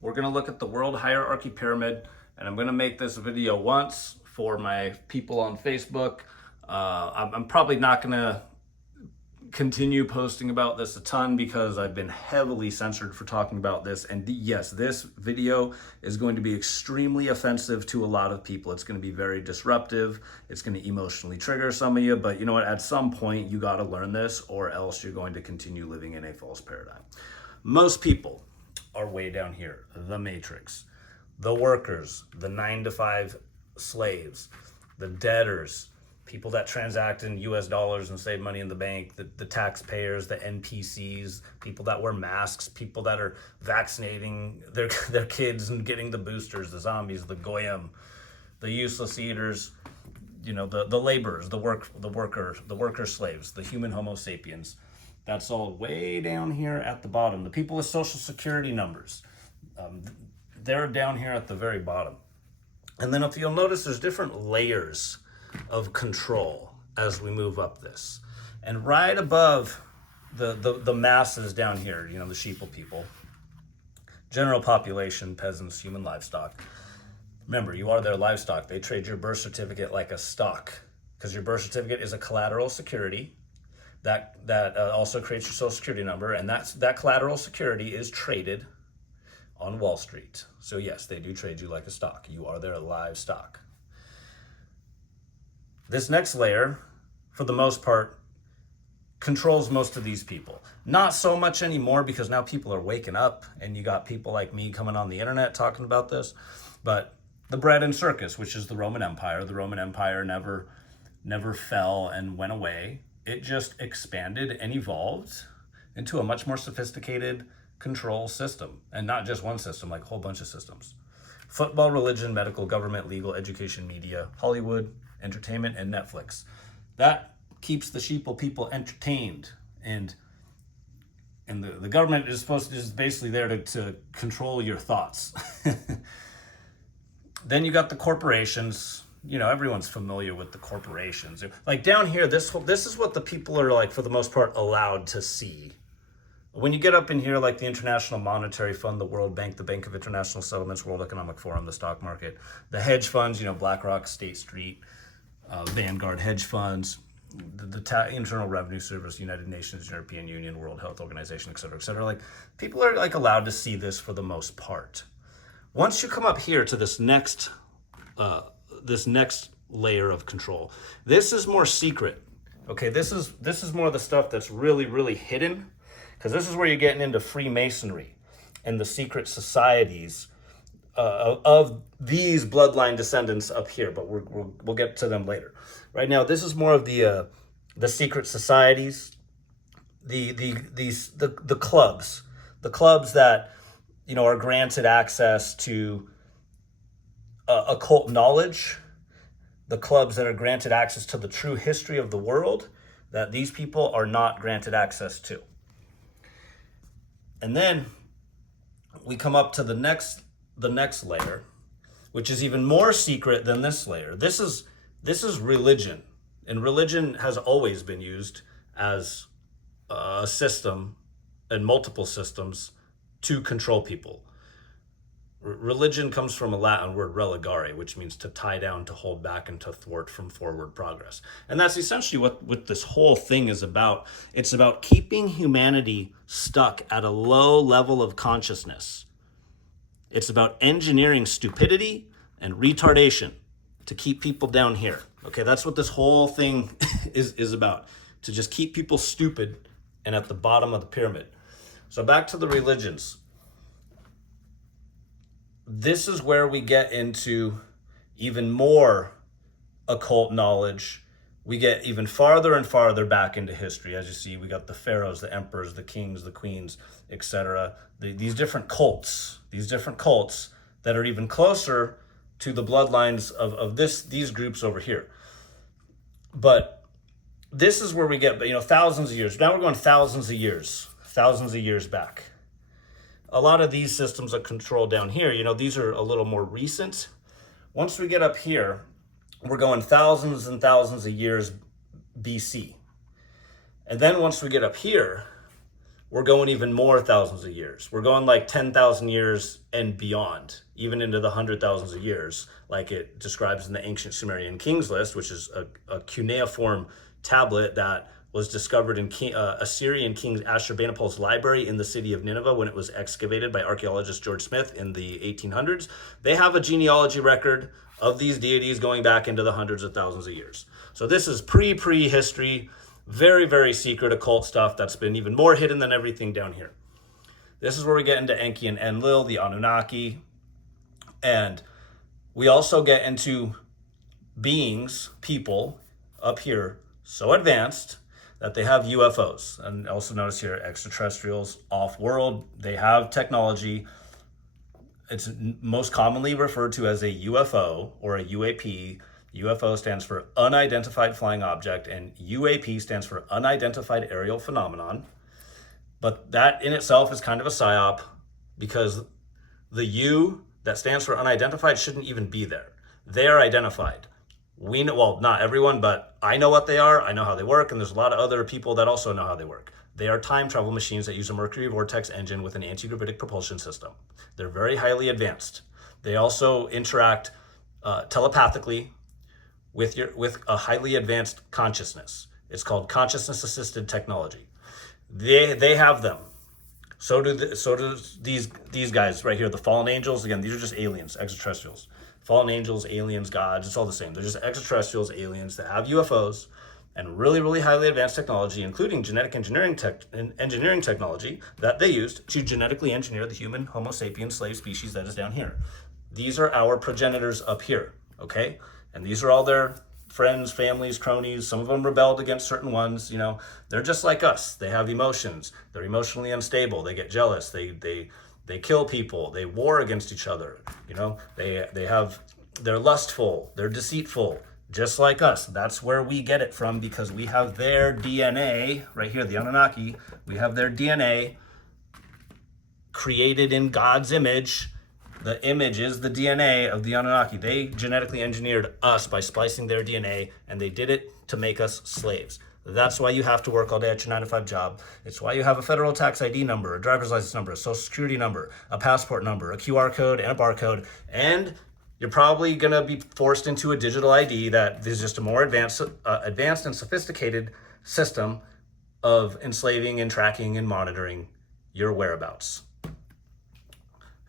We're going to look at the world hierarchy pyramid, and I'm going to make this video once for my people on Facebook. I'm probably not going to continue posting about this a ton because I've been heavily censored for talking about this. And yes, this video is going to be extremely offensive to a lot of people. It's going to be very disruptive. It's going to emotionally trigger some of you. But you know what? At some point, you got to learn this, or else you're going to continue living in a false paradigm. Most people are way down here. The matrix, the workers, the 9-to-5 slaves, the debtors, people that transact in US dollars and save money in the bank, the taxpayers, the NPCs, people that wear masks, people that are vaccinating their kids and getting the boosters, the zombies, the goyim, the useless eaters, you know, the laborers, the worker slaves, the human homo sapiens. That's all way down here at the bottom. The people with social security numbers, they're down here at the very bottom. And then if you'll notice, there's different layers of control as we move up this. And right above the masses down here, you know, the sheeple people, general population, peasants, human livestock. Remember, you are their livestock. They trade your birth certificate like a stock, because your birth certificate is a collateral security that also creates your social security number, and that collateral security is traded on Wall Street. So yes, they do trade you like a stock. You are their livestock. This next layer, for the most part, controls most of these people. Not so much anymore, because now people are waking up and you got people like me coming on the internet talking about this. But the bread and circus, which is the Roman Empire never fell and went away. It just expanded and evolved into a much more sophisticated control system. And not just one system, like a whole bunch of systems. Football, religion, medical, government, legal, education, media, Hollywood, entertainment, and Netflix. That keeps the sheeple people entertained, and the government is basically there to control your thoughts. Then you got the corporations. You know, everyone's familiar with the corporations. Like down here, this is what the people are, like, for the most part, allowed to see. When you get up in here, like the International Monetary Fund, the World Bank, the Bank of International Settlements, World Economic Forum, the stock market, the hedge funds, you know, BlackRock, State Street, Vanguard hedge funds, the Internal Revenue Service, United Nations, European Union, World Health Organization, et cetera, et cetera. Like, people are, like, allowed to see this for the most part. Once you come up here to this next layer of control, this is more secret. Okay, this is more of the stuff that's really, really hidden, because this is where you're getting into Freemasonry and the secret societies of these bloodline descendants up here, but we'll get to them later. Right now, this is more of the secret societies, the clubs that, you know, are granted access to occult knowledge, the clubs that are granted access to the true history of the world that these people are not granted access to. And then we come up to the next layer, which is even more secret than this layer. This is religion, and religion has always been used as a system and multiple systems to control people. Religion comes from a Latin word religare, which means to tie down, to hold back, and to thwart from forward progress. And that's essentially what this whole thing is about. It's about keeping humanity stuck at a low level of consciousness. It's about engineering stupidity and retardation to keep people down here. Okay, that's what this whole thing is about, to just keep people stupid and at the bottom of the pyramid. So back to the religions. This is where we get into even more occult knowledge. We get even farther and farther back into history. As you see, we got the pharaohs, the emperors, the kings, the queens, etc. These different cults that are even closer to the bloodlines of these groups over here. But this is where we get, you know, thousands of years. Now we're going thousands of years back. A lot of these systems are controlled down here. You know, these are a little more recent. Once we get up here, we're going thousands and thousands of years BC. And then once we get up here, we're going even more thousands of years. We're going like 10,000 years and beyond, even into the 100,000s of years, like it describes in the ancient Sumerian Kings list, which is a cuneiform tablet that was discovered in Assyrian King Ashurbanipal's library in the city of Nineveh when it was excavated by archaeologist George Smith in the 1800s. They have a genealogy record of these deities going back into the hundreds of thousands of years. So this is pre-history, very, very secret occult stuff that's been even more hidden than everything down here. This is where we get into Enki and Enlil, the Anunnaki. And we also get into beings, people up here, so advanced that they have UFOs. And also notice here, extraterrestrials, off-world, they have technology. It's most commonly referred to as a UFO or a UAP. UFO stands for unidentified flying object, and UAP stands for unidentified aerial phenomenon. But that in itself is kind of a psyop, because the U that stands for unidentified shouldn't even be there. They are identified. We know, well, not everyone, but I know what they are. I know how they work, and there's a lot of other people that also know how they work. They are time travel machines that use a Mercury vortex engine with an anti-gravitic propulsion system. They're very highly advanced. They also interact telepathically with a highly advanced consciousness. It's called consciousness-assisted technology. They have them. So do these guys right here, the fallen angels. Again, these are just aliens, extraterrestrials. Fallen angels, aliens, gods, it's all the same. They're just extraterrestrials, aliens that have UFOs and really, really highly advanced technology, including genetic engineering technology that they used to genetically engineer the human Homo sapiens slave species that is down here. These are our progenitors up here, okay? And these are all their friends, families, cronies. Some of them rebelled against certain ones. You know, they're just like us. They have emotions. They're emotionally unstable. They get jealous. They kill people. They war against each other. You know, they're lustful. They're deceitful, just like us. That's where we get it from, because we have their DNA right here, the Anunnaki. We have their DNA created in God's image. The image is the DNA of the Anunnaki. They genetically engineered us by splicing their DNA, and they did it to make us slaves. That's why you have to work all day at your 9-to-5 job. It's why you have a federal tax ID number, a driver's license number, a social security number, a passport number, a QR code, and a barcode. And you're probably going to be forced into a digital ID that is just a more advanced and sophisticated system of enslaving and tracking and monitoring your whereabouts.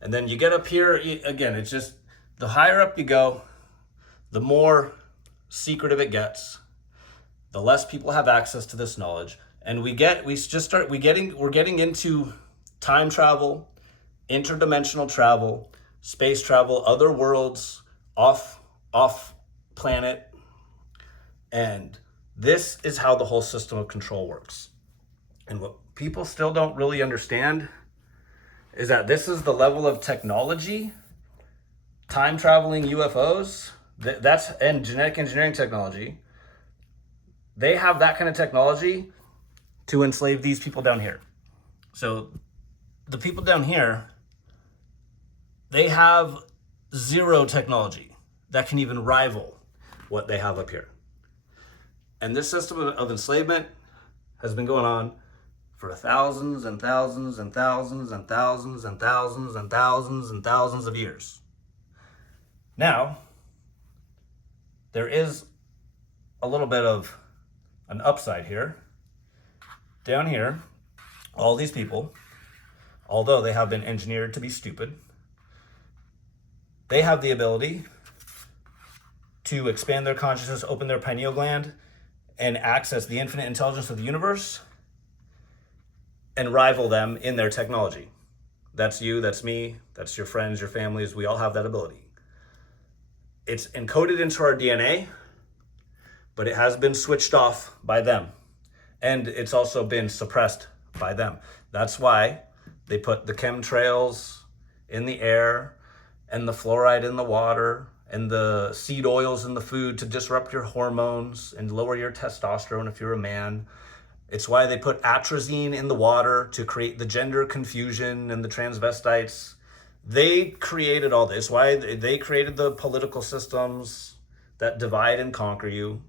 And then you get up here, again, it's just, the higher up you go, the more secretive it gets, the less people have access to this knowledge. And we're getting into time travel, interdimensional travel, space travel, other worlds, off planet. And this is how the whole system of control works. And what people still don't really understand is that this is the level of technology, time traveling UFOs, and genetic engineering technology. They have that kind of technology to enslave these people down here. So the people down here, they have zero technology that can even rival what they have up here. And this system of enslavement has been going on for thousands and thousands and thousands and thousands and thousands and thousands and thousands of years. Now, there is a little bit of an upside here. Down here, all these people, although they have been engineered to be stupid, they have the ability to expand their consciousness, open their pineal gland, and access the infinite intelligence of the universe and rival them in their technology. That's you, that's me, that's your friends, your families. We all have that ability. It's encoded into our DNA, but it has been switched off by them. And it's also been suppressed by them. That's why they put the chemtrails in the air and the fluoride in the water and the seed oils in the food to disrupt your hormones and lower your testosterone if you're a man. It's why they put atrazine in the water to create the gender confusion and the transvestites. They created all this. Why they created the political systems that divide and conquer you.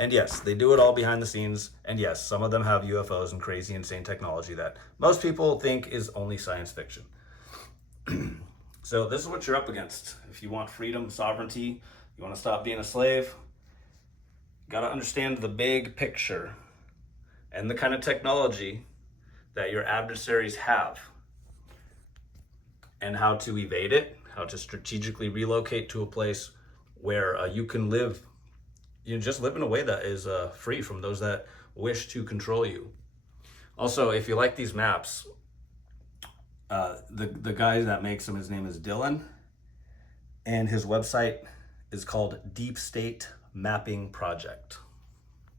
And yes, they do it all behind the scenes. And yes, some of them have UFOs and crazy, insane technology that most people think is only science fiction. So this is what you're up against. If you want freedom, sovereignty, you want to stop being a slave, you got to understand the big picture and the kind of technology that your adversaries have and how to evade it, how to strategically relocate to a place where you can live, just live in a way that is free from those that wish to control you. Also, if you like these maps, the guy that makes them, his name is Dylan, and his website is called Deep State Mapping Project.